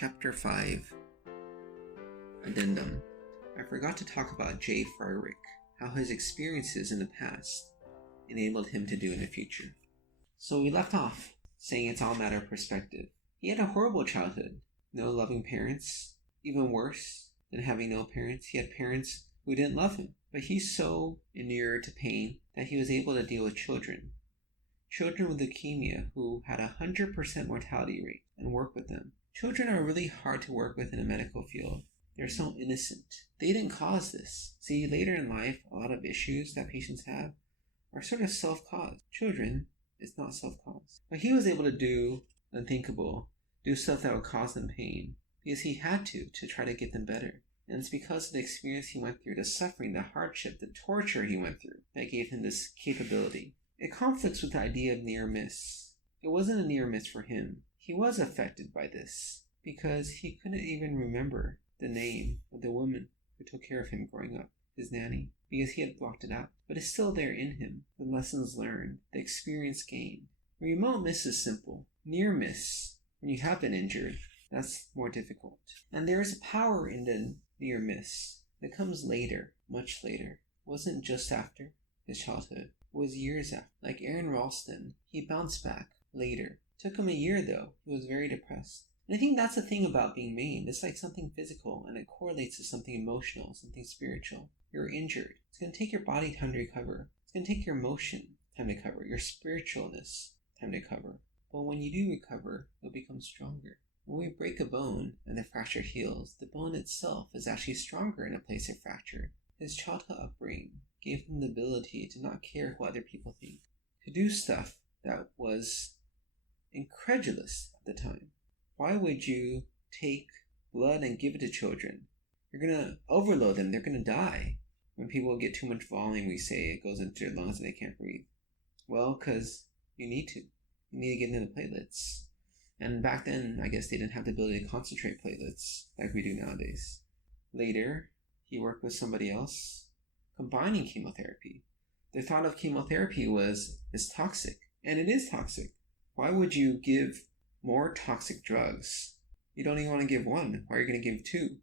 Chapter 5 Addendum. I forgot to talk about Freireich, how his experiences in the past enabled him to do in the future. So we left off, saying it's all a matter of perspective. He had a horrible childhood. No loving parents. Even worse than having no parents, he had parents who didn't love him. But he's so inured to pain that he was able to deal with children. Children with leukemia who had 100% mortality rate and work with them. Children are really hard to work with in the medical field. They're so innocent. They didn't cause this. See, later in life, a lot of issues that patients have are sort of self-caused. Children, it's not self-caused. But he was able to do unthinkable, do stuff that would cause them pain, because he had to try to get them better. And it's because of the experience he went through, the suffering, the hardship, the torture he went through, that gave him this capability. It conflicts with the idea of near miss. It wasn't a near miss for him. He was affected by this, because he couldn't even remember the name of the woman who took care of him growing up, his nanny, because he had blocked it out. But it's still there in him, the lessons learned, the experience gained. Remote miss is simple. Near miss, when you have been injured, that's more difficult. And there is a power in the near miss that comes later, much later. It wasn't just after his childhood. It was years after. Like Aaron Ralston, he bounced back later. Took him a year though. He was very depressed. And I think that's the thing about being maimed. It's like something physical and it correlates to something emotional, something spiritual. You're injured. It's going to take your body time to recover. It's going to take your emotion time to recover, your spiritualness time to recover. But when you do recover, you'll become stronger. When we break a bone and the fracture heals, the bone itself is actually stronger in a place of fracture. His childhood upbringing gave him the ability to not care what other people think, to do stuff that was incredulous at the time. Why would you take blood and give it to children? You're going to overload them. They're going to die. When people get too much volume, we say it goes into their lungs and they can't breathe. Well, because you need to. You need to get into the platelets. And back then, I guess they didn't have the ability to concentrate platelets like we do nowadays. Later, he worked with somebody else, combining chemotherapy. The thought of chemotherapy is toxic. And it is toxic. Why would you give more toxic drugs? You don't even want to give one. Why are you going to give two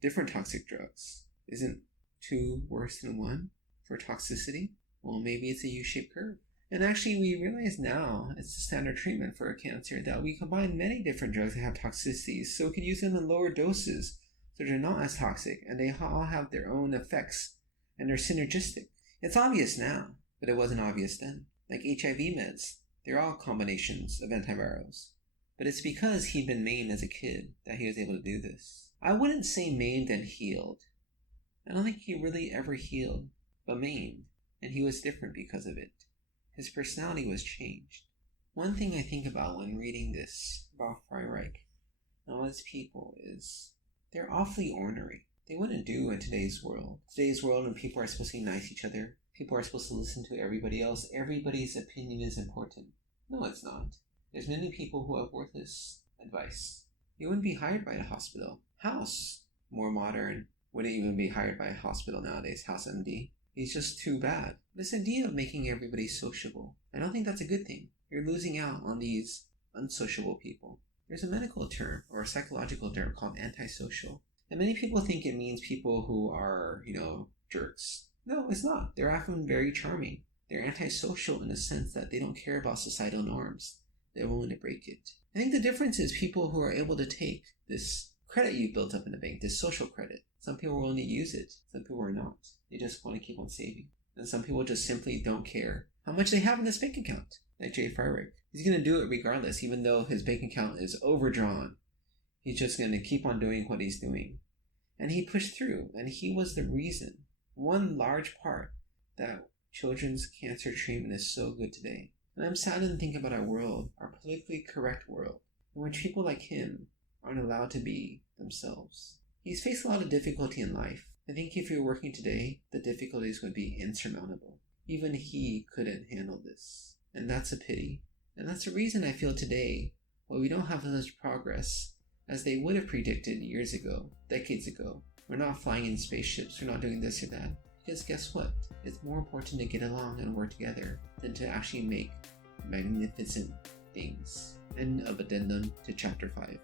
different toxic drugs? Isn't two worse than one for toxicity? Well, maybe it's a U-shaped curve. And actually, we realize now it's the standard treatment for a cancer that we combine many different drugs that have toxicities, so we can use them in lower doses so they're not as toxic, and they all have their own effects, and they're synergistic. It's obvious now, but it wasn't obvious then. Like HIV meds, they're all combinations of antivirals. But it's because he'd been maimed as a kid that he was able to do this. I wouldn't say maimed and healed. I don't think he really ever healed, but maimed, and he was different because of it. His personality was changed. One thing I think about when reading this about Freireich and all his people is they're awfully ornery. They wouldn't do in today's world. Today's world when people are supposed to be nice to each other, people are supposed to listen to everybody else, everybody's opinion is important. No, it's not. There's many people who have worthless advice. You wouldn't be hired by a hospital. House, more modern, wouldn't even be hired by a hospital nowadays. House MD. He's just too bad. This idea of making everybody sociable, I don't think that's a good thing. You're losing out on these unsociable people. There's a medical term or a psychological term called antisocial. And many people think it means people who are, jerks. No, it's not. They're often very charming. They're antisocial in the sense that they don't care about societal norms. They're willing to break it. I think the difference is people who are able to take this credit you built up in the bank, this social credit. Some people are willing to use it. Some people are not. They just want to keep on saving. And some people just simply don't care how much they have in this bank account. Like Freireich. He's going to do it regardless, even though his bank account is overdrawn. He's just going to keep on doing what he's doing. And he pushed through. And he was the reason, one large part, that children's cancer treatment is so good today. And I'm saddened to think about our world, our politically correct world, in which people like him aren't allowed to be themselves. He's faced a lot of difficulty in life. I think if you're working today, the difficulties would be insurmountable. Even he couldn't handle this. And that's a pity. And that's the reason I feel today, why we don't have as much progress as they would have predicted years ago, decades ago. We're not flying in spaceships, we're not doing this or that. Because guess what? It's more important to get along and work together than to actually make magnificent things. End of Addendum to Chapter 5.